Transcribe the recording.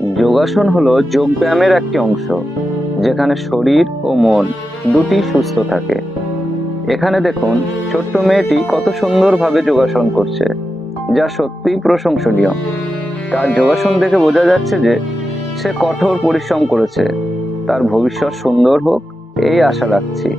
যোগাসন হলো যোগব্যায়ামের একটি অংশ, যেখানে শরীর ও মন দুটি সুস্থ থাকে। এখানে দেখুন, ছোট্ট মেয়েটি কত সুন্দরভাবে যোগাসন করছে, যা সত্যিই প্রশংসনীয়। তার যোগাসন দেখে বোঝা যাচ্ছে যে সে কঠোর পরিশ্রম করেছে। তার ভবিষ্যৎ সুন্দর হোক, এই আশা রাখছি।